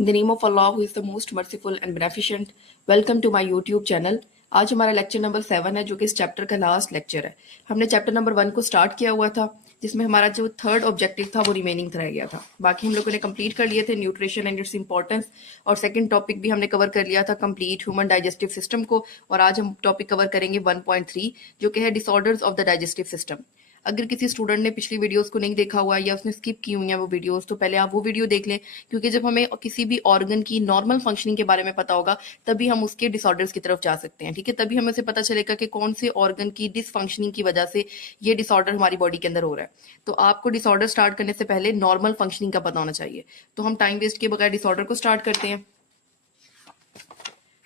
In the name of Allah who is the most merciful and beneficent, welcome to my YouTube channel। आज हमारा lecture number 7 है जो कि इस chapter का लास्ट लेक्चर है। हमने चैप्टर नंबर 1 को स्टार्ट किया हुआ था जिसमें हमारा जो थर्ड ऑब्जेक्टिव था वो रिमेनिंग रह गया था। बाकी हम लोगों ने कंप्लीट कर लिए थे न्यूट्रिशन एंड इट्स इंपॉर्टेंस, और सेकंड टॉपिक भी हमने कवर कर लिया था कंप्लीट ह्यूमन डाइजेस्टिव सिस्टम को। और आज हम टॉपिक कवर करेंगे 1.3 जो कि है disorders of the digestive system. अगर किसी स्टूडेंट ने पिछली वीडियोस को नहीं देखा हुआ या उसने स्किप की हुई है वो वीडियोस, तो पहले आप वो वीडियो देख लें, क्योंकि जब हमें किसी भी ऑर्गन की नॉर्मल फंक्शनिंग के बारे में पता होगा तभी हम उसके डिसऑर्डर्स की तरफ जा सकते हैं। ठीक है, तभी हमें उसे पता चलेगा कि कौन से ऑर्गन की डिसफंक्शनिंग की वजह से ये डिसऑर्डर हमारी बॉडी के अंदर हो रहा है। तो आपको डिसऑर्डर स्टार्ट करने से पहले नॉर्मल फंक्शनिंग का पता होना चाहिए। तो हम टाइम वेस्ट के बगैर डिसऑर्डर को स्टार्ट करते हैं।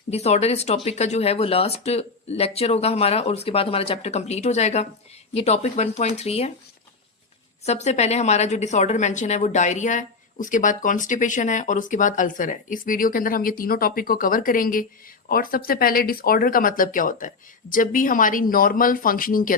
डिसऑर्डर इस टॉपिक का जो है वो लास्ट लेक्चर होगा हमारा, और उसके बाद हमारा चैप्टर कंप्लीट हो जाएगा। ये टॉपिक 1.3 है। सबसे पहले हमारा जो डिसऑर्डर मेंशन है वो डायरिया है, उसके बाद कॉन्स्टिपेशन है और उसके बाद अल्सर है। इस वीडियो के अंदर हम ये तीनों टॉपिक को कवर करेंगे। और सबसे पहले डिसऑर्डर का मतलब क्या होता है? जब भी हमारी नॉर्मल फंक्शनिंग के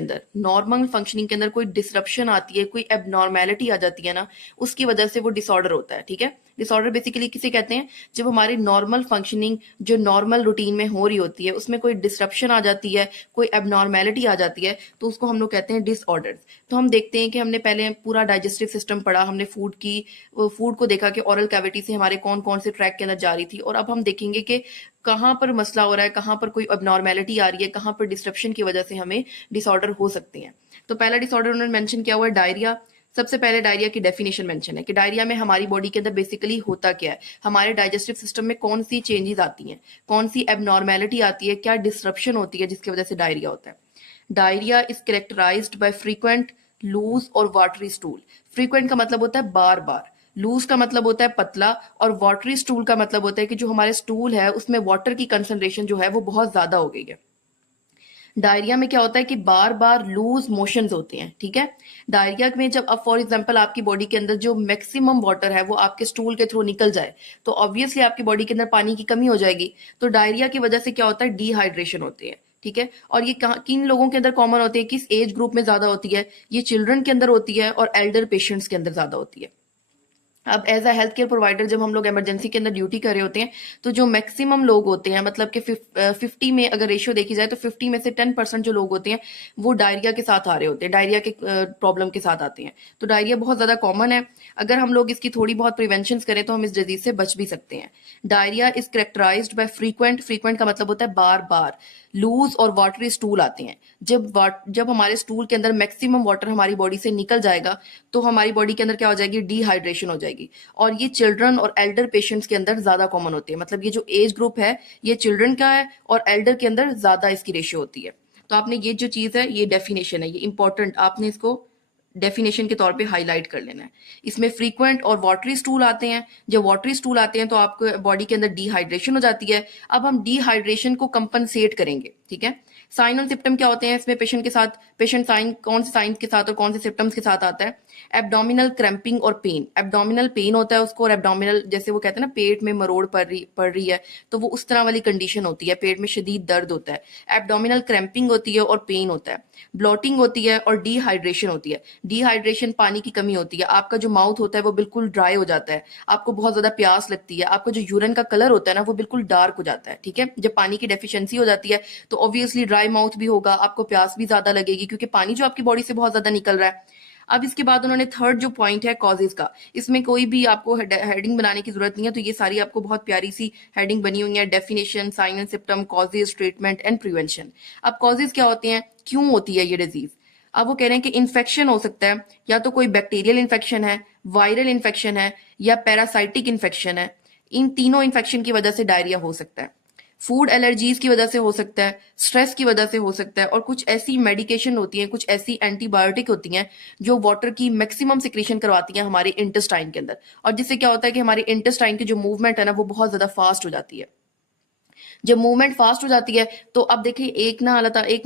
अंदर कोई डिसरप्शन आती है, कोई एबनॉर्मेलिटी आ जाती है ना, उसकी वजह से वो डिसऑर्डर होता है। ठीक है, डिसऑर्डर बेसिकली किसे कहते हैं? जब हमारी नॉर्मल फंक्शनिंग जो नॉर्मल रूटीन में हो रही होती है उसमें कोई डिसरप्शन आ जाती है, कोई एबनॉर्मेलिटी आ जाती है, तो उसको हम लोग कहते हैं डिसऑर्डर्स। तो हम देखते हैं कि हमने पहले पूरा डाइजेस्टिव सिस्टम पढ़ा, हमने फूड को देखा कि ओरल कैविटी से हमारे कौन कौन से ट्रैक के अंदर जा रही थी, और अब हम देखेंगे कि कहाँ पर मसला हो रहा है, कहाँ पर कोई अबनॉर्मेलिटी आ रही है, कहाँ पर डिस्ट्रप्शन की वजह से हमें डिसऑर्डर हो सकते हैं। तो पहला डिसऑर्डर उन्होंने मेंशन किया हुआ है डायरिया। सबसे पहले डायरिया की डेफिनेशन मेंशन है कि डायरिया में हमारी बॉडी के अंदर बेसिकली होता क्या है, हमारे डाइजेस्टिव सिस्टम में कौन सी चेंजेस आती हैं, कौन सी एबनॉर्मेलिटी आती है, क्या डिस्ट्रप्शन होती है जिसकी वजह से डायरिया होता है। Diarrhoea is characterised by frequent loose और वाटरी स्टूल। फ्रीक्वेंट का मतलब होता है बार बार, लूज का मतलब होता है पतला, और वाटरी स्टूल का मतलब होता है कि जो हमारे स्टूल है उसमें वाटर की कंसंट्रेशन जो है वो बहुत ज्यादा हो गई है। डायरिया में क्या होता है कि बार बार लूज मोशंस होते हैं। ठीक है, डायरिया में जब अब फॉर एग्जांपल आपकी बॉडी के अंदर जो मैक्सिमम वाटर है वो आपके स्टूल के थ्रू निकल जाए, तो ऑब्वियसली आपकी बॉडी के अंदर पानी की कमी हो जाएगी। तो डायरिया की वजह से क्या होता है? डिहाइड्रेशन होती है। ठीक है, और ये किन लोगों के अंदर कॉमन होती है, किस एज ग्रुप में ज्यादा होती है? ये चिल्ड्रन के अंदर होती है और एल्डर पेशेंट्स के अंदर ज्यादा होती है। अब as a health care provider जब हम लोग इमरजेंसी के अंदर ड्यूटी कर रहे होते हैं, तो जो मैक्सिमम लोग होते हैं, मतलब कि 50 में अगर रेशियो देखी जाए तो 50 में से 10% जो लोग होते हैं वो डायरिया के साथ आ रहे होते हैं, डायरिया के प्रॉब्लम के साथ आते हैं। तो डायरिया बहुत ज्यादा कॉमन है। अगर हम लोग इसकी थोड़ी बहुत प्रिवेंशन करें तो हम इस डिजीज से बच भी सकते हैं। Diarrhoea is characterised by frequent का मतलब होता है बार बार, लूज और वाटरी स्टूल आते हैं। जब हमारे स्टूल के अंदर मैक्सिमम वाटर हमारी बॉडी से निकल जाएगा तो हमारी बॉडी के अंदर क्या हो जाएगी? डिहाइड्रेशन हो जाएगी। और ये चिल्ड्रन और एल्डर पेशेंट्स के अंदर ज्यादा कॉमन होती है। मतलब ये जो एज ग्रुप है ये चिल्ड्रन का है और एल्डर के अंदर ज्यादा इसकी रेशियो होती है। तो आपने ये जो चीज है, ये डेफिनेशन है, ये इंपॉर्टेंट, आपने इसको डेफिनेशन के तौर पे हाईलाइट कर लेना है। इसमें फ्रीक्वेंट और वाटरी स्टूल आते हैं। जब वाटरी स्टूल आते हैं तो आपको बॉडी के अंदर डिहाइड्रेशन हो जाती है। अब हम डिहाइड्रेशन को कंपनसेट करेंगे। ठीक है, साइन और सिम्टम क्या होते हैं इसमें? पेशेंट के साथ, पेशेंट साइन कौन से साइन के साथ और कौन से सिम्टम्स के साथ आता है? एब्डोमिनल क्रैम्पिंग और पेन। एब्डोमिनल पेन होता है उसको, और एब्डोमिनल जैसे वो कहते हैं ना पेट में मरोड़ पड़ रही है, तो वो उस तरह वाली कंडीशन होती है, पेट में शदीद दर्द होता है। एब्डोमिनल क्रैम्पिंग होती है और पेन होता है। ब्लॉटिंग होती है और डिहाइड्रेशन होती है। डिहाइड्रेशन पानी की कमी होती है, आपका जो माउथ होता है वो बिल्कुल ड्राई हो जाता है, आपको बहुत ज्यादा प्यास लगती है, आपका जो यूरिन का कलर होता है ना वो बिल्कुल डार्क हो जाता है। ठीक है, जब पानी की डेफिशिएंसी हो जाती है तो ऑब्वियसली ड्राई माउथ भी होगा, आपको प्यास भी ज्यादा लगेगी क्योंकि पानी जो आपकी बॉडी से बहुत ज्यादा निकल रहा है। अब इसके बाद उन्होंने थर्ड जो पॉइंट है कॉजेज का, इसमें कोई भी आपको हेडिंग बनाने की जरूरत नहीं है, तो ये सारी आपको बहुत प्यारी सी हेडिंग बनी हुई है, definition, sign and symptom, causes, treatment and prevention. अब कॉजेज क्या होते हैं, क्यों होती है ये डिजीज? अब वो कह रहे हैं कि इन्फेक्शन हो सकता है, या तो कोई बैक्टीरियल इन्फेक्शन है, वायरल इन्फेक्शन है, या पैरासाइटिक इन्फेक्शन है। इन तीनों इन्फेक्शन की वजह से डायरिया हो सकता है। फूड एलर्जीज की वजह से हो सकता है, स्ट्रेस की वजह से हो सकता है, और कुछ ऐसी मेडिकेशन होती हैं, कुछ ऐसी एंटीबायोटिक होती हैं जो वाटर की मैक्सिमम सिक्रेशन करवाती हैं हमारे इंटेस्टाइन के अंदर, और जिससे क्या होता है कि हमारे इंटेस्टाइन की जो मूवमेंट है ना वो बहुत ज्यादा फास्ट हो जाती है। जब मूवमेंट फास्ट हो जाती है तो अब देखिए एक ना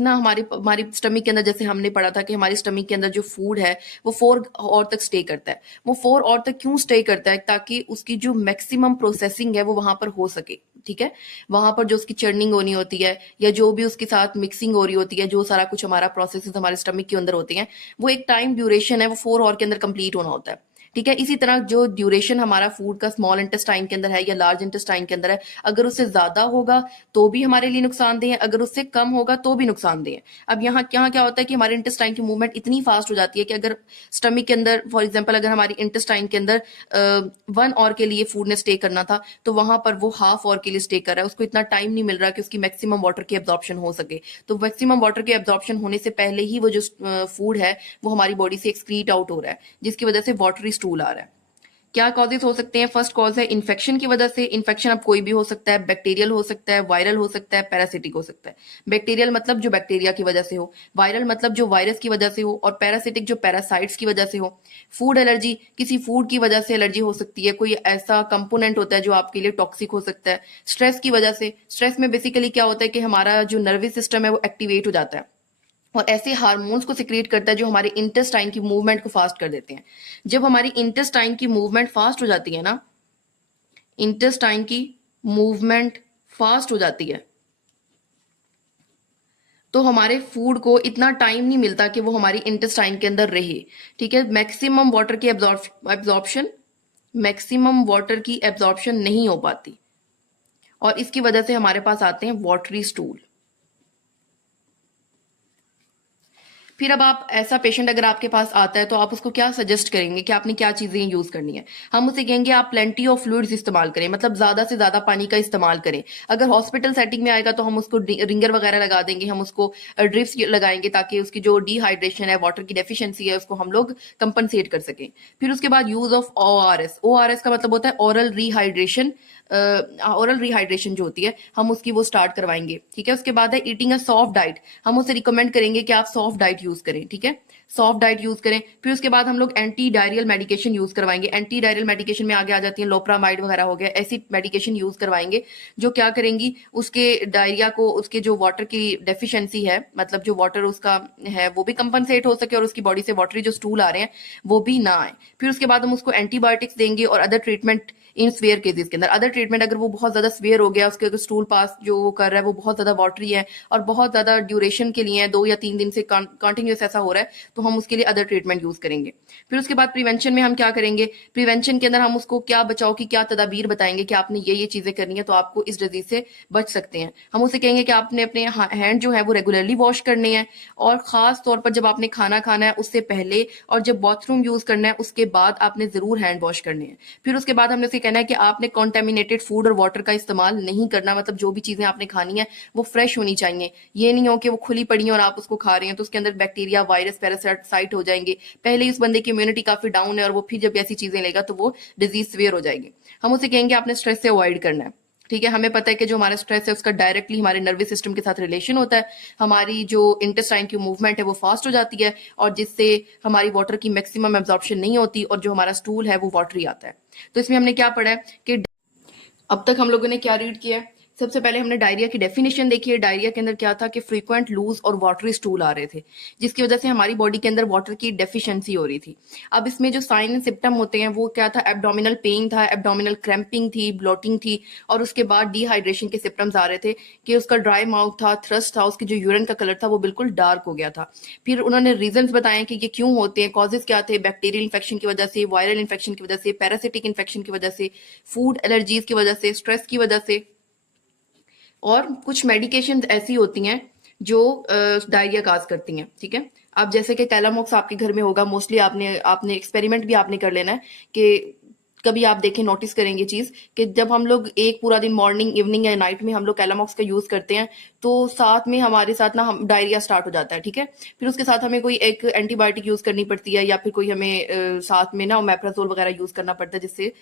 हमारी हमारी स्टमक के अंदर, जैसे हमने पढ़ा था कि हमारी स्टमक के अंदर जो फूड है वो 4 आवर तक स्टे करता है। वो 4 आवर तक क्यों स्टे करता है? ताकि उसकी जो मैक्सिमम प्रोसेसिंग है वो वहां पर हो सके। ठीक है, वहां पर जो उसकी चर्निंग होनी होती है या जो भी उसके साथ मिक्सिंग हो रही होती है, जो सारा कुछ हमारा प्रोसेस हमारे स्टमक के अंदर होते हैं, वो एक टाइम ड्यूरेशन है, वो 4 आवर के अंदर कंप्लीट होना होता है। ठीक है। इसी तरह जो ड्यूरेशन हमारा फूड का स्मॉल इंटेस्टाइन के अंदर है या लार्ज इंटेस्टाइन के अंदर है, अगर उससे ज्यादा होगा तो भी हमारे लिए नुकसानदेह है, अगर उससे कम होगा तो भी नुकसानदेह है। अब यहाँ क्या होता है कि हमारे इंटेस्टाइन की मूवमेंट इतनी फास्ट हो जाती है कि अगर स्टमक के अंदर फॉर एग्जाम्पल अगर हमारी इंटेस्टाइन के अंदर 1 आवर के लिए फूड ने स्टे करना था, तो वहां पर वो ½ आवर के लिए स्टे कर रहा है, उसको इतना टाइम नहीं मिल रहा कि उसकी मैक्सिमम वाटर की एब्जॉर्प्शन हो सके। तो मैक्सिमम वाटर की एब्जॉर्प्शन होने से पहले ही वो जो फूड है वो हमारी बॉडी से एक्सक्रीट आउट हो रहा है, जिसकी वजह से वाटरी स्टूल आ रहा है। क्या कॉजेज हो सकते हैं? फर्स्ट कॉज है इन्फेक्शन की वजह से। इन्फेक्शन अब कोई भी हो सकता है, बैक्टीरियल हो सकता है, वायरल हो सकता है, पैरासिटिक हो सकता है। बैक्टीरियल मतलब जो बैक्टीरिया की वजह से हो, वायरल मतलब जो वायरस की वजह से हो, और पैरासिटिक जो पैरासाइट्स की वजह से हो। फूड एलर्जी, किसी फूड की वजह से एलर्जी हो सकती है, कोई ऐसा कंपोनेंट होता है जो आपके लिए टॉक्सिक हो सकता है। स्ट्रेस की वजह से, स्ट्रेस में बेसिकली क्या होता है कि हमारा जो नर्वस सिस्टम है वो एक्टिवेट हो जाता है और ऐसे हार्मोन्स को सिक्रिएट करता है जो हमारे इंटेस्टाइन की मूवमेंट को फास्ट कर देते हैं। जब हमारी इंटेस्टाइन की मूवमेंट फास्ट हो जाती है ना, इंटेस्टाइन की मूवमेंट फास्ट हो जाती है, तो हमारे फूड को इतना टाइम नहीं मिलता कि वो हमारी इंटेस्टाइन के अंदर रहे। ठीक है, मैक्सिमम वाटर की एब्जॉर्प्शन मैक्सिमम वाटर की एब्जॉर्प्शन नहीं हो पाती और इसकी वजह से हमारे पास आते हैं वाटरी स्टूल। फिर अब आप ऐसा पेशेंट अगर आपके पास आता है तो आप उसको क्या सजेस्ट करेंगे कि आपने क्या चीजें यूज करनी है? हम उसे कहेंगे आप प्लेंटी ऑफ फ्लूइड्स इस्तेमाल करें, मतलब ज्यादा से ज्यादा पानी का इस्तेमाल करें। अगर हॉस्पिटल सेटिंग में आएगा तो हम उसको रिंगर वगैरह लगा देंगे, हम उसको ड्रिप्स लगाएंगे ताकि उसकी जो डिहाइड्रेशन है, वाटर की डेफिशिएंसी है, उसको हम लोग कंपनसेट कर सकें। फिर उसके बाद यूज ऑफ ORS। ORS का मतलब होता है ओरल रिहाइड्रेशन। ओरल रिहाइड्रेशन जो होती है हम उसकी वो स्टार्ट करवाएंगे। ठीक है, उसके बाद है ईटिंग अ सॉफ्ट डाइट। हम उसे रिकमेंड करेंगे कि आप सॉफ्ट डाइट यूज करें। ठीक है, सॉफ्ट डाइट यूज करें। फिर उसके बाद हम लोग एंटी डायरियल मेडिकेशन यूज करवाएंगे। एंटी डायरियल मेडिकेशन में आगे आ जाती है लोप्रामाइड वगैरह हो गया, ऐसी मेडिकेशन यूज करवाएंगे जो क्या करेंगी, उसके डायरिया को, उसके जो वाटर की डेफिशिएंसी है, मतलब जो वाटर उसका है वो भी कंपनसेट हो सके और उसकी बॉडी से वाटरी जो स्टूल आ रहे हैं वो भी ना आए। फिर उसके बाद हम उसको एंटीबायोटिक्स देंगे और अदर ट्रीटमेंट इन स्वेयर केसेस के अंदर। अदर ट्रीटमेंट अगर वो बहुत ज्यादा स्वेयर हो गया, उसके अगर स्टूल पास जो वो कर रहा है वो बहुत ज्यादा वाटरी है और बहुत ज्यादा ड्यूरेशन के लिए है, 2 या 3 दिन से कंटिन्यूस ऐसा हो रहा है, तो हम उसके लिए अदर ट्रीटमेंट यूज करेंगे। फिर उसके बाद प्रिवेंशन में हम क्या करेंगे? प्रिवेंशन के अंदर हम उसको क्या बचाव की क्या तदाबीर बताएंगे कि आपने ये चीजें करनी है तो आपको इस डिजीज से बच सकते हैं। हम उसे कहेंगे कि आपने अपने हैंड जो है वो रेगुलरली वॉश करने हैं और खास तौर पर जब आपने खाना खाना है उससे पहले और जब बाथरूम यूज करना है उसके बाद आपने जरूर हैंड वॉश करने हैं। फिर उसके बाद हमने उसे कहना है कि आपने कॉन्टेमिनेटेड फूड और वाटर का इस्तेमाल नहीं करना, मतलब जो भी चीजें आपने खानी है वो फ्रेश होनी चाहिए। ये नहीं हो कि वो खुली पड़ी है और आप उसको खा रहे हैं तो उसके अंदर बैक्टीरिया, वायरस, पैरासाइट हो जाएंगे। पहले ही उस बंदे की इम्यूनिटी काफी डाउन है और वो फिर जब ऐसी चीजें लेगा तो वो डिजीज सिवियर हो जाएगी। हम उसे कहेंगे आपने स्ट्रेस से अवॉइड करना है। ठीक है, हमें पता है कि जो हमारा स्ट्रेस है उसका डायरेक्टली हमारे नर्वस सिस्टम के साथ रिलेशन होता है। हमारी जो इंटेस्टाइन की मूवमेंट है वो फास्ट हो जाती है और जिससे हमारी वाटर की मैक्सिमम एब्जॉर्प्शन नहीं होती और जो हमारा स्टूल है वो वाटरी आता है। तो इसमें हमने क्या पढ़ा है कि अब तक हम लोगों ने क्या रीड किया है? सबसे पहले हमने डायरिया की डेफिनेशन देखी है। डायरिया के अंदर क्या था कि फ्रीक्वेंट लूज और वाटरी स्टूल आ रहे थे, जिसकी वजह से हमारी बॉडी के अंदर वाटर की डेफिशिएंसी हो रही थी। अब इसमें जो साइन एंड सिम्टम होते हैं वो क्या था? एब्डोमिनल पेन था, एब्डोमिनल क्रैम्पिंग थी, ब्लोटिंग थी और उसके बाद डिहाइड्रेशन के सिम्टम्स आ रहे थे कि उसका ड्राई माउथ था, थ्रस्ट था, उसकी जो यूरिन का कलर था वो बिल्कुल डार्क हो गया था। फिर उन्होंने रीजंस बताए कि ये क्यों होते हैं, कॉजेज क्या थे? बैक्टीरियल इन्फेक्शन की वजह से, वायरल इन्फेक्शन की वजह से, पैरासिटिक इन्फेक्शन की वजह से, फूड एलर्जीज की वजह से, स्ट्रेस की वजह से, और कुछ मेडिकेशन ऐसी होती हैं जो डायरिया काज करती हैं। ठीक है, अब जैसे कि कैलामॉक्स आपके घर में होगा, मोस्टली आपने आपने एक्सपेरिमेंट भी आपने कर लेना है कि कभी आप देखें, नोटिस करेंगे चीज कि जब हम लोग एक पूरा दिन मॉर्निंग, इवनिंग या नाइट में हम लोग कैलामॉक्स का यूज करते हैं तो साथ में हमारे साथ ना हम डायरिया स्टार्ट हो जाता है। ठीक है, फिर उसके साथ हमें कोई एक एंटीबायोटिक यूज करनी पड़ती है या फिर कोई हमें साथ में ना ओमेप्राजोल वगैरह यूज करना पड़ता है जिससे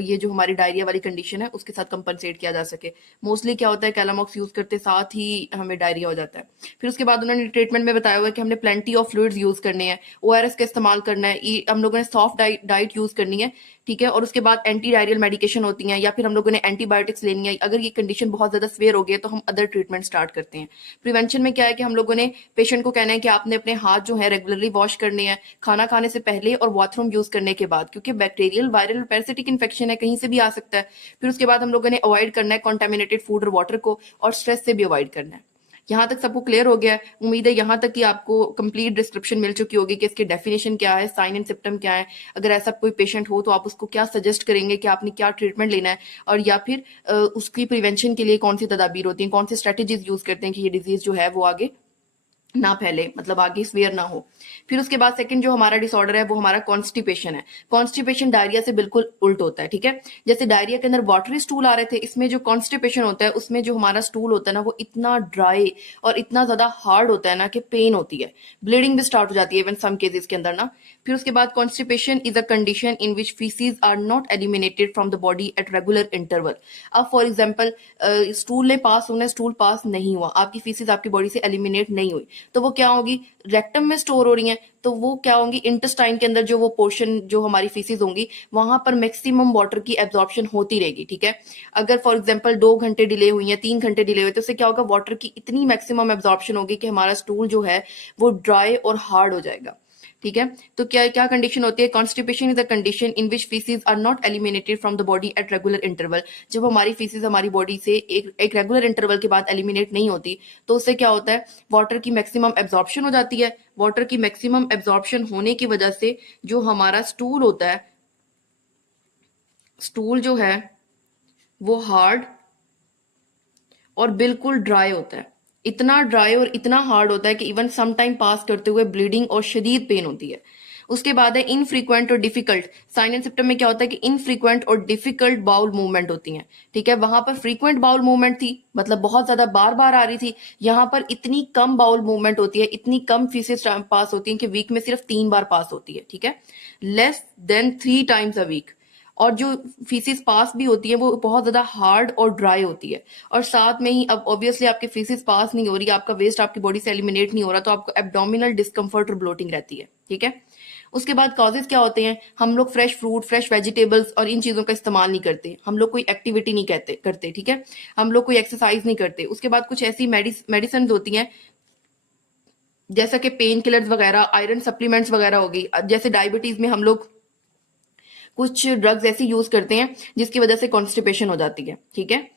ये जो हमारी डायरिया वाली कंडीशन है उसके साथ कंपनसेट किया जा सके। मोस्टली क्या होता है, कैलामॉक्स यूज करते साथ ही हमें डायरिया हो जाता है। फिर उसके बाद उन्होंने ट्रीटमेंट में बताया हुआ है कि हमने प्लेंटी ऑफ फ्लूइड्स यूज करने हैं, ORS का इस्तेमाल करना है, हम लोगों ने सॉफ्ट डाइट यूज करनी है। ठीक है, और उसके बाद एंटी डायरियल मेडिकेशन होती हैं या फिर हम लोगों ने एंटीबायोटिक्स लेनी है। अगर ये कंडीशन बहुत ज्यादा स्वेयर हो गई है तो हम अदर ट्रीटमेंट स्टार्ट करते हैं। प्रिवेंशन में क्या है कि हम लोगों ने पेशेंट को कहना है कि आपने अपने हाथ जो है रेगुलरली वॉश करने हैं, खाना खाने से पहले और बाथरूम यूज करने के बाद, क्योंकि बैक्टीरियल, वायरल, पैरासिटिक इन्फेक्शन है, कहीं से भी आ सकता है। फिर उसके बाद हम लोगों ने अवॉइड करना है कॉन्टेमिनेटेड फूड और वाटर को और स्ट्रेस से भी अवॉइड करना है। यहाँ तक सबको क्लियर हो गया है? उम्मीद है यहाँ तक कि आपको कंप्लीट डिस्क्रिप्शन मिल चुकी होगी कि इसकी डेफिनेशन क्या है, साइन एंड सिम्टम क्या है, अगर ऐसा कोई पेशेंट हो तो आप उसको क्या सजेस्ट करेंगे कि आपने क्या ट्रीटमेंट लेना है, और या फिर उसकी प्रिवेंशन के लिए कौन सी तदाबीर होती हैं, कौन सी स्ट्रेटेजीज यूज करते हैं कि ये डिजीज जो है वो आगे ना फैले, मतलब आगे स्वेयर ना हो। फिर उसके बाद सेकंड जो हमारा डिसऑर्डर है वो हमारा कॉन्स्टिपेशन है। कॉन्स्टिपेशन डायरिया से बिल्कुल उल्ट होता है, ठीक है। जैसे डायरिया के अंदर वाटरी स्टूल आ रहे थे, इसमें जो कॉन्स्टिपेशन होता है उसमें जो हमारा स्टूल होता है ना वो इतना ड्राई और इतना ज्यादा हार्ड होता है ना कि पेन होती है, ब्लीडिंग भी स्टार्ट हो जाती है इवन सम केसेस के अंदर ना। फिर उसके बाद constipation is a condition in which faeces are not eliminated from the body at regular interval. अब फॉर एग्जाम्पल स्टूल ने पास होना है, स्टूल पास नहीं हुआ, आपकी फीसिस आपकी बॉडी से एलिमिनेट नहीं हुई, तो वो क्या होगी, रेक्टम में स्टोर हो रही हैं, तो वो क्या होंगी, इंटेस्टाइन के अंदर जो वो पोर्शन जो हमारी फीसिस होंगी वहां पर मैक्सिमम वाटर की एब्जॉर्प्शन होती रहेगी, ठीक है। अगर फॉर एग्जांपल 2 घंटे डिले हुई है, 3 घंटे डिले हुए, तो उससे क्या होगा, वाटर की इतनी मैक्सिमम एब्जॉर्प्शन होगी कि हमारा स्टूल जो है वो ड्राई और हार्ड हो जाएगा, ठीक है। तो क्या क्या कंडीशन होती है, constipation is a condition in which faeces are not eliminated from the body at regular interval. जब हमारी फीसिस हमारी बॉडी से एक रेगुलर इंटरवल के बाद एलिमिनेट नहीं होती, तो उससे क्या होता है, वाटर की मैक्सिमम एब्जॉर्प्शन हो जाती है। वाटर की मैक्सिमम एब्जॉर्प्शन होने की वजह से जो हमारा स्टूल होता है, स्टूल जो है वो हार्ड और बिल्कुल ड्राई होता है। इतना ड्राई और इतना हार्ड होता है कि इवन सम टाइम पास करते हुए ब्लीडिंग और शदीद पेन होती है। उसके बाद है इनफ्रीक्वेंट और डिफिकल्ट। साइन एंड सिम्टम में क्या होता है कि इनफ्रीक्वेंट और डिफिकल्ट बाउल मूवमेंट होती हैं, ठीक है। वहां पर फ्रीक्वेंट बाउल मूवमेंट थी, मतलब बहुत ज्यादा बार बार आ रही थी, यहाँ पर इतनी कम बाउल मूवमेंट होती है, इतनी कम फीसेस पास होती है कि वीक में सिर्फ 3 बार पास होती है, ठीक है, less than 3 times a week. और जो फीसिस पास भी होती है वो बहुत ज्यादा हार्ड और ड्राई होती है। और साथ में ही अब ऑब्वियसली आपकी फीसिस पास नहीं हो रही, आपका वेस्ट आपकी बॉडी से एलिमिनेट नहीं हो रहा, तो आपको एब्डोमिनल डिस्कम्फर्ट और ब्लोटिंग रहती है, ठीक है। उसके बाद कॉजेज क्या होते हैं, हम लोग फ्रेश फ्रूट, फ्रेश वेजिटेबल्स और इन चीजों का इस्तेमाल नहीं करते, हम लोग कोई एक्टिविटी नहीं करते, ठीक है, हम लोग कोई एक्सरसाइज नहीं करते। उसके बाद कुछ ऐसी मेडिसिन होती हैं जैसा कि पेन किलर्स वगैरह, आयरन सप्लीमेंट्स वगैरह होगी। जैसे डायबिटीज में हम लोग कुछ ड्रग्स ऐसी यूज करते हैं जिसकी वजह से कॉन्स्टिपेशन हो जाती है, ठीक है।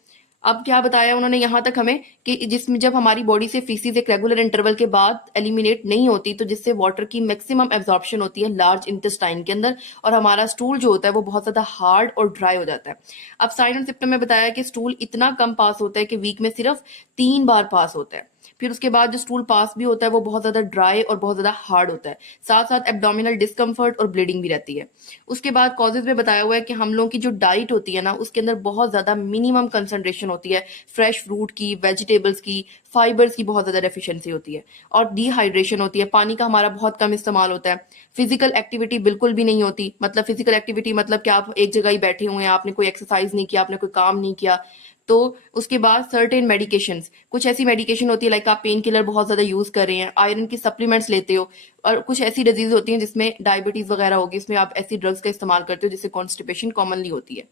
अब क्या बताया उन्होंने यहां तक हमें कि जिसमें जब हमारी बॉडी से फीसिस एक रेगुलर इंटरवल के बाद एलिमिनेट नहीं होती, तो जिससे वाटर की मैक्सिमम एब्जॉर्प्शन होती है लार्ज इंटेस्टाइन के अंदर, और हमारा स्टूल जो होता है वो बहुत ज्यादा हार्ड और ड्राई हो जाता है। अब साइन एंड सिम्टम में बताया कि स्टूल इतना कम पास होता है कि वीक में सिर्फ 3 बार पास होता है। फिर उसके बाद जो स्टूल पास भी होता है वो बहुत ज्यादा ड्राई और बहुत ज्यादा हार्ड होता है, साथ साथ एब्डोमिनल डिस्कम्फर्ट और ब्लीडिंग भी रहती है। उसके बाद कॉजेज में बताया हुआ है कि हम लोगों की जो डाइट होती है ना उसके अंदर बहुत ज्यादा मिनिमम कंसंट्रेशन होती है फ्रेश फ्रूट की, वेजिटेबल्स की, फाइबर्स की बहुत ज्यादा डेफिशिएंसी होती है, और डिहाइड्रेशन होती है, पानी का हमारा बहुत कम इस्तेमाल होता है। फिजिकल एक्टिविटी बिल्कुल भी नहीं होती, मतलब फिजिकल एक्टिविटी मतलब कि आप एक जगह ही बैठे हुए हैं, आपने कोई एक्सरसाइज नहीं किया, आपने कोई काम नहीं किया। तो उसके बाद सर्टेन मेडिकेशंस, कुछ ऐसी मेडिकेशन होती है लाइक आप पेन किलर बहुत ज्यादा यूज कर रहे हैं, आयरन की सप्लीमेंट्स लेते हो, और कुछ ऐसी डिजीज होती हैं जिसमें डायबिटीज वगैरह होगी, इसमें आप ऐसी ड्रग्स का इस्तेमाल करते हो जिससे कॉन्स्टिपेशन कॉमनली होती है।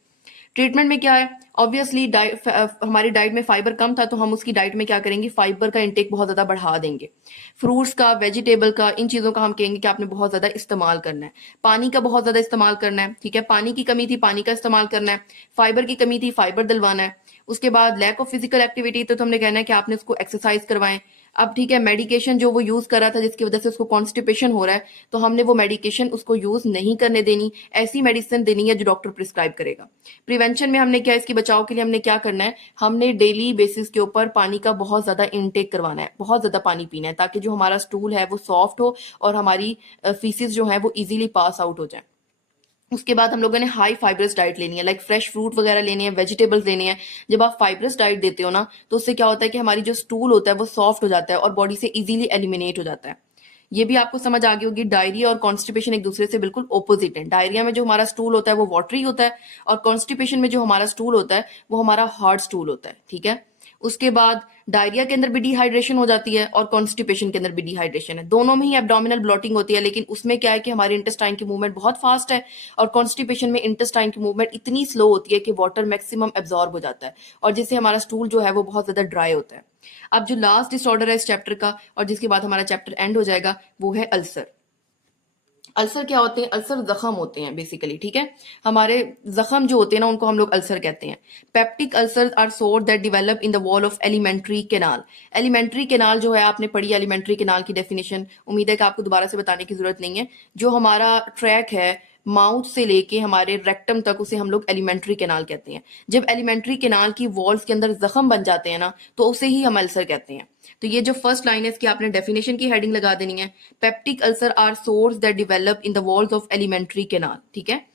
ट्रीटमेंट में क्या है, ऑब्वियसली हमारी डाइट में फाइबर कम था तो हम उसकी डाइट में क्या करेंगे, फाइबर का इंटेक बहुत ज्यादा बढ़ा देंगे, फ्रूट्स का, वेजिटेबल का, इन चीजों का हम कहेंगे कि आपने बहुत ज्यादा इस्तेमाल करना है। पानी का बहुत ज्यादा इस्तेमाल करना है, ठीक है, पानी की कमी थी, पानी का इस्तेमाल करना है। फाइबर की कमी थी, फाइबर दिलवाना है। उसके बाद लैक ऑफ फिजिकल एक्टिविटी, तो हमने कहना है कि आपने उसको एक्सरसाइज करवाएं। अब ठीक है, मेडिकेशन जो वो यूज कर रहा था जिसकी वजह से उसको कॉन्स्टिपेशन हो रहा है, तो हमने वो मेडिकेशन उसको यूज नहीं करने देनी, ऐसी मेडिसिन देनी है जो डॉक्टर प्रिस्क्राइब करेगा। प्रिवेंशन में हमने क्या, इसकी बचाव के लिए हमने क्या करना है, हमने डेली बेसिस के ऊपर पानी का बहुत ज्यादा इनटेक करवाना है, बहुत ज्यादा पानी पीना है, ताकि जो हमारा स्टूल है वो सॉफ्ट हो और हमारी फीसिस जो है वो इजीली पास आउट हो जाए। उसके बाद हम लोगों ने हाई फाइबरस डाइट लेनी है, लाइक फ्रेश फ्रूट वगैरह लेनी है, वेजिटेबल्स लेनी है। जब आप फाइबरस डाइट देते हो ना तो उससे क्या होता है कि हमारी जो स्टूल होता है वो सॉफ्ट हो जाता है और बॉडी से इजीली एलिमिनेट हो जाता है। ये भी आपको समझ आ गई होगी, डायरिया और कॉन्स्टिपेशन एक दूसरे से बिल्कुल ऑपोजिट है। डायरिया में जो हमारा स्टूल होता है वो वाटरी होता है, और कॉन्स्टिपेशन में जो हमारा स्टूल होता है वो हमारा हार्ड स्टूल होता है, ठीक है। उसके बाद डायरिया के अंदर भी डिहाइड्रेशन हो जाती है और कॉन्स्टिपेशन के अंदर भी डिहाइड्रेशन है, दोनों में ही एब्डोमिनल ब्लॉटिंग होती है, लेकिन उसमें क्या है कि हमारे इंटेस्टाइन की मूवमेंट बहुत फास्ट है, और कॉन्स्टिपेशन में इंटेस्टाइन की मूवमेंट इतनी स्लो होती है कि वाटर मैक्सिमम एब्जॉर्ब हो जाता है, और जिससे हमारा स्टूल जो है वो बहुत ज्यादा ड्राई होता है। अब जो लास्ट डिसऑर्डर है इस चैप्टर का और जिसके बाद हमारा चैप्टर एंड हो जाएगा वो है अल्सर। अल्सर क्या होते हैं? अल्सर जख्म होते हैं बेसिकली, ठीक है। हमारे जख्म जो होते हैं ना उनको हम लोग अल्सर कहते हैं। पेप्टिक अल्सर आर सोर that develop in the wall of alimentary canal. Alimentary canal जो है, आपने पढ़ी एलिमेंट्री केनाल की डेफिनेशन, उम्मीद है कि आपको दोबारा से बताने की जरूरत नहीं है। जो हमारा ट्रैक है माउथ से लेके हमारे रेक्टम तक, उसे हम लोग एलिमेंट्री केनाल कहते हैं। जब एलिमेंट्री केनाल की वॉल्स के अंदर जख्म बन जाते हैं ना, तो उसे ही हम अल्सर कहते हैं। तो ये जो फर्स्ट लाइन है इसकी आपने डेफिनेशन की हेडिंग लगा देनी है, peptic ulcer are sores that develop in the walls of alimentary canal, ठीक है।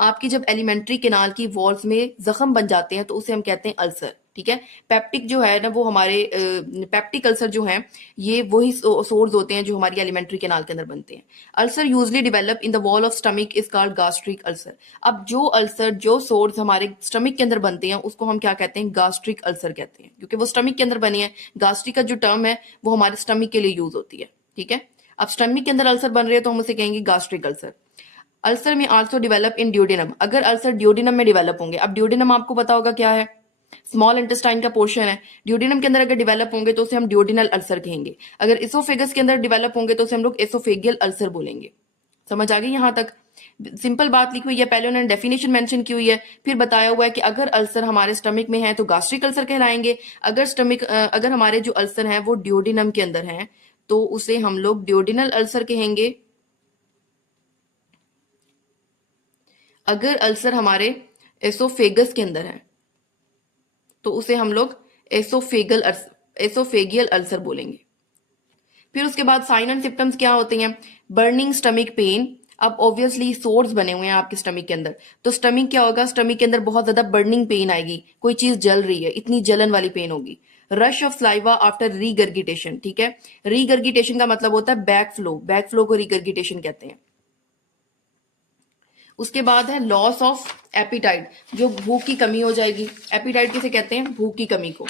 आपकी जब एलिमेंट्री केनाल की वॉल्स में जख्म बन जाते हैं तो उसे हम कहते हैं अल्सर, ठीक है। पेप्टिक जो है ना वो हमारे पेप्टिक अल्सर जो है ये वही सोर्स होते हैं जो हमारी एलिमेंट्री केनाल के अंदर बनते हैं। Ulcer usually develop in the wall of stomach is called gastric ulcer. अब जो अल्सर, जो सोर्स हमारे स्टमक के अंदर बनते हैं उसको हम क्या कहते हैं? गास्ट्रिक अल्सर कहते हैं, क्योंकि वो स्टमक के अंदर बने हैं। गास्ट्रिक का जो टर्म है वो हमारे स्टमक के लिए यूज होती है, ठीक है। अब स्टमक के अंदर अल्सर बन रहे हैं तो हम उसे कहेंगे गास्ट्रिक अल्सर। अल्सर में आल्सो डेवलप इन ड्यूडेनम। अगर अल्सर ड्यूडेनम में डेवलप होंगे, अब ड्यूडेनम आपको पता होगा क्या है? स्मॉल इंटेस्टाइन का पोर्शन है। ड्यूडेनम के अंदर अगर डेवलप होंगे तो उसे हम ड्यूडेनल अल्सर कहेंगे। अगर इसोफेगस के अंदर डेवलप होंगे तो उसे हम लोग एसोफेगियल अल्सर बोलेंगे। समझ आ गई यहां तक? सिंपल बात लिखी हुई है, पहले उन्होंने डेफिनेशन मेंशन की हुई है, फिर बताया हुआ है कि अगर अल्सर हमारे स्टमक में है तो गास्ट्रिक अल्सर कहलाएंगे। अगर हमारे जो अल्सर हैं वो ड्यूडेनम के अंदर हैं तो उसे हम लोग ड्यूडेनल अल्सर कहेंगे। अगर अल्सर हमारे एसोफेगस के अंदर है तो उसे हम लोग एसोफेगियल अल्सर बोलेंगे। फिर उसके बाद साइन एंड सिम्टम्स क्या होते हैं? Burning stomach pain. अब ऑब्वियसली सोर्स बने हुए हैं आपके स्टमक के अंदर, तो स्टमक क्या होगा? स्टमक के अंदर बहुत ज्यादा बर्निंग पेन आएगी, कोई चीज जल रही है, इतनी जलन वाली पेन होगी। रश ऑफ स्लाइवा आफ्टर रीगर्गिटेशन, ठीक है। रीगर्गिटेशन का मतलब होता है बैक फ्लो, बैक फ्लो को रीगर्गिटेशन कहते हैं। उसके बाद है लॉस ऑफ एपिटाइट, जो भूख की कमी हो जाएगी। एपिटाइट किसे कहते हैं? भूख की कमी को।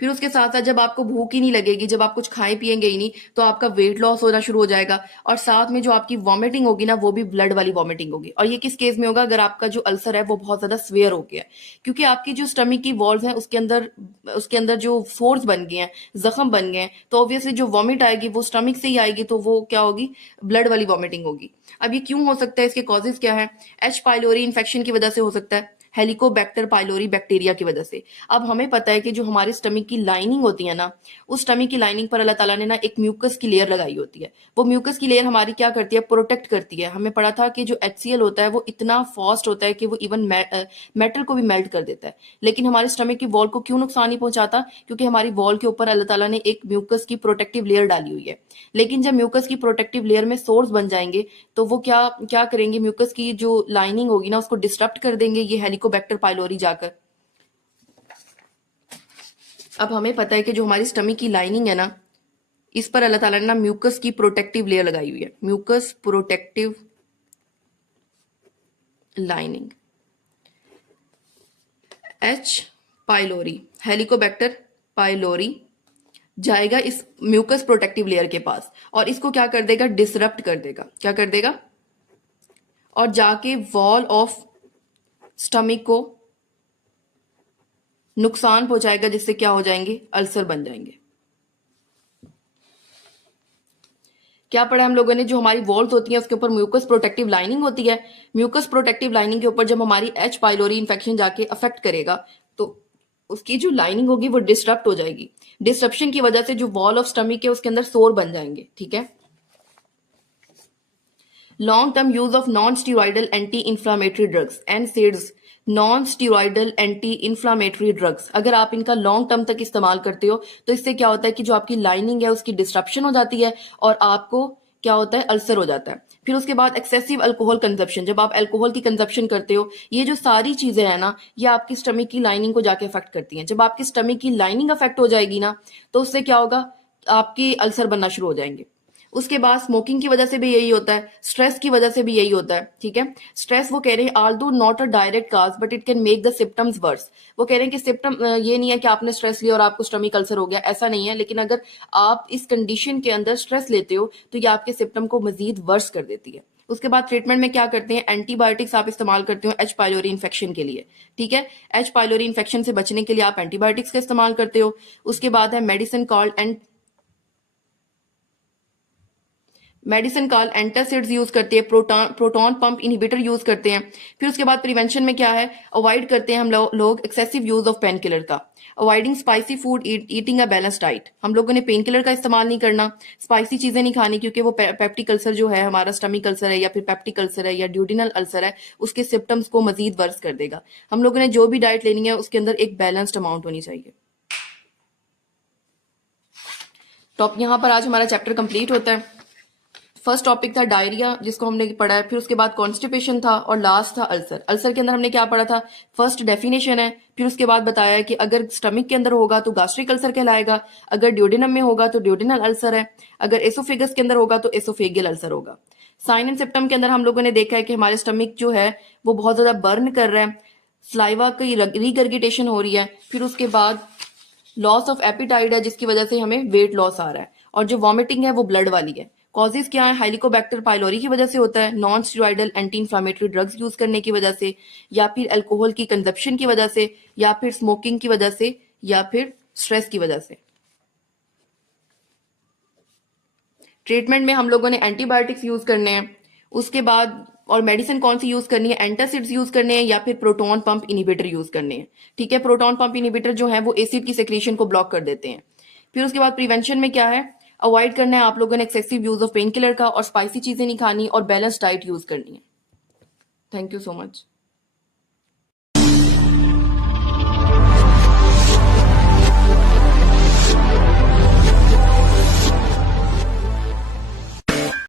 फिर उसके साथ साथ जब आपको भूख ही नहीं लगेगी, जब आप कुछ खाए पिएंगे ही नहीं, तो आपका वेट लॉस होना शुरू हो जाएगा। और साथ में जो आपकी वॉमिटिंग होगी ना वो भी ब्लड वाली वॉमिटिंग होगी। और ये किस केस में होगा? अगर आपका जो अल्सर है वो बहुत ज्यादा स्वेयर हो गया है, क्योंकि आपकी जो स्टमक की वॉल्स हैं उसके अंदर जो फोर्स बन गए हैं, जख्म बन गए हैं, तो ऑब्वियसली जो वॉमिट आएगी वो स्टमक से ही आएगी, तो वो क्या होगी? ब्लड वाली वॉमिटिंग होगी। अब ये क्यों हो सकता है? इसके कॉजेज क्या है? एच पाइलोरी इन्फेक्शन की वजह से हो सकता है, हेलिकोबैक्टर पाइलोरी बैक्टीरिया की वजह से। अब हमें पता है कि जो हमारे स्टमक की लाइनिंग होती है ना, उस स्टमक की लाइनिंग पर अल्लाह ताला ने ना एक म्यूकस की लेयर लगाई होती है। वो म्यूकस की लेयर हमारी क्या करती है? प्रोटेक्ट करती है। हमें पढ़ा था कि जो HCl होता है वो इतना फास्ट होता है कि वो इवन मेटल को भी मेल्ट कर देता है। लेकिन हमारे स्टमक की वॉल को क्यों नुकसान नहीं पहुंचाता? क्योंकि हमारी वॉल के ऊपर अल्लाह ताला ने एक म्यूकस की प्रोटेक्टिव लेयर डाली हुई है। लेकिन जब म्यूकस की प्रोटेक्टिव लेयर में सोर्स बन जाएंगे तो वो क्या क्या करेंगे? म्यूकस की जो लाइनिंग होगी ना उसको डिस्टर्ब कर देंगे ये हेलिकोबैक्टर पाइलोरी जाकर। अब हमें पता है कि जो हमारी स्टमक की लाइनिंग है ना, इस पर अल्लाह ताला ने ना म्यूकस की प्रोटेक्टिव लेयर लगाई हुई है, mucus protective lining. H pylori, Helicobacter pylori जाएगा इस म्यूकस प्रोटेक्टिव लेयर के पास और इसको क्या कर देगा? डिसरप्ट कर देगा। क्या कर देगा? और जाके वॉल ऑफ स्टमक को नुकसान पहुंचाएगा, जिससे क्या हो जाएंगे? अल्सर बन जाएंगे। क्या पढ़ा हम लोगों ने? जो हमारी वॉल्स होती हैं उसके ऊपर म्यूकस प्रोटेक्टिव लाइनिंग होती है। म्यूकस प्रोटेक्टिव लाइनिंग के ऊपर जब हमारी एच पाइलोरी इन्फेक्शन जाके अफेक्ट करेगा तो उसकी जो लाइनिंग होगी वो डिस्टर्ब हो जाएगी। डिस्ट्रप्शन की वजह से जो वॉल ऑफ स्टमक है उसके अंदर सोर बन जाएंगे, ठीक है। Long term use of non steroidal anti inflammatory drugs and seeds. Non steroidal anti inflammatory drugs अगर आप इनका लॉन्ग टर्म तक इस्तेमाल करते हो तो इससे क्या होता है कि जो आपकी लाइनिंग है उसकी डिस्ट्रप्शन हो जाती है और आपको क्या होता है? अल्सर हो जाता है। फिर उसके बाद एक्सेसिव अल्कोहल कंजप्शन, जब आप अल्कोहल की कंजप्शन करते हो, ये जो सारी चीजें हैं ना ये आपकी स्टमक की लाइनिंग को जाके अफेक्ट करती हैं। जब आपकी स्टमक की लाइनिंग अफेक्ट हो जाएगी ना तो उससे क्या होगा? आपके अल्सर बनना शुरू हो जाएंगे। उसके बाद स्मोकिंग की वजह से भी यही होता है, स्ट्रेस की वजह से भी यही होता है, ठीक है। स्ट्रेस वो कह रहे हैं although not a direct cause but it can make the symptoms worse. वो कह रहे हैं कि सिम्टम ये नहीं है कि आपने स्ट्रेस लिया और आपको स्टमक अल्सर हो गया, ऐसा नहीं है। लेकिन अगर आप इस कंडीशन के अंदर स्ट्रेस लेते हो तो ये आपके सिम्टम को मजीद वर्स कर देती है। उसके बाद ट्रीटमेंट में क्या करते हैं? एंटीबायोटिक्स आप इस्तेमाल करते हो एच पाइलोरी इन्फेक्शन के लिए, ठीक है। एच पाइलोरी इन्फेक्शन से बचने के लिए आप एंटीबायोटिक्स का इस्तेमाल करते हो। उसके बाद है medicine called medicine call antacids use करते हैं, प्रोटॉन पंप इनहिबिटर यूज करते हैं। फिर उसके बाद प्रिवेंशन में क्या है, अवॉइड करते हैं हम लोग excessive use of pain killer का, avoiding spicy food, eating a balance diet. हम लोगों ने पेन किलर का इस्तेमाल नहीं करना, स्पाइसी चीजें नहीं खानी, क्योंकि वो पेप्टिक अल्सर जो है हमारा, स्टमिक अल्सर है या फिर पेप्टिक अल्सर है या ड्यूडिनल अल्सर है, उसके सिम्टम्स को मजीद वर्स कर देगा। हम लोगों ने जो भी डाइट लेनी है उसके अंदर एक बैलेंस्ड अमाउंट होनी चाहिए। तो यहाँ पर आज हमारा चैप्टर कंप्लीट होता है। फर्स्ट टॉपिक था डायरिया, जिसको हमने पढ़ा है। फिर उसके बाद कॉन्स्टिपेशन था और लास्ट था अल्सर। अल्सर के अंदर हमने क्या पढ़ा था, फर्स्ट डेफिनेशन है, फिर उसके बाद बताया कि अगर स्टमक के अंदर होगा तो गास्ट्रिक अल्सर कहलाएगा, अगर ड्यूडेनम में होगा तो ड्यूडेनल अल्सर है, अगर एसोफेगस के अंदर होगा तो एसोफेगियल अल्सर होगा। साइन एंड सिम्टम के अंदर हम लोगों ने देखा है कि हमारे स्टमक जो है वो बहुत ज्यादा बर्न कर रहा है, स्लाइवा की रिगर्गिटेशन हो रही है, फिर उसके बाद लॉस ऑफ एपिटाइट है जिसकी वजह से हमें वेट लॉस आ रहा है, और जो वॉमिटिंग है वो ब्लड वाली है। कॉजेज क्या है, हेलिकोबैक्टर पाइलोरी की वजह से होता है, non steroidal anti inflammatory drugs use करने की वजह से, या फिर अल्कोहल की कंजप्शन की वजह से, या फिर स्मोकिंग की वजह से, या फिर स्ट्रेस की वजह से। ट्रीटमेंट में हम लोगों ने एंटीबायोटिक्स यूज करने हैं, उसके बाद और मेडिसिन कौन सी यूज करनी है, एंटासिड्स यूज करने हैं या फिर प्रोटॉन पंप इनहिबिटर यूज करने हैं। ठीक है, प्रोटॉन पंप इनहिबिटर जो है वो एसिड की सेक्रेशन को ब्लॉक कर देते हैं। फिर उसके बाद प्रिवेंशन में क्या है, अवॉइड करना है आप लोगों ने excessive use of pain killer का, और स्पाइसी चीजें नहीं खानी, और बैलेंस डाइट यूज करनी है। Thank you so much.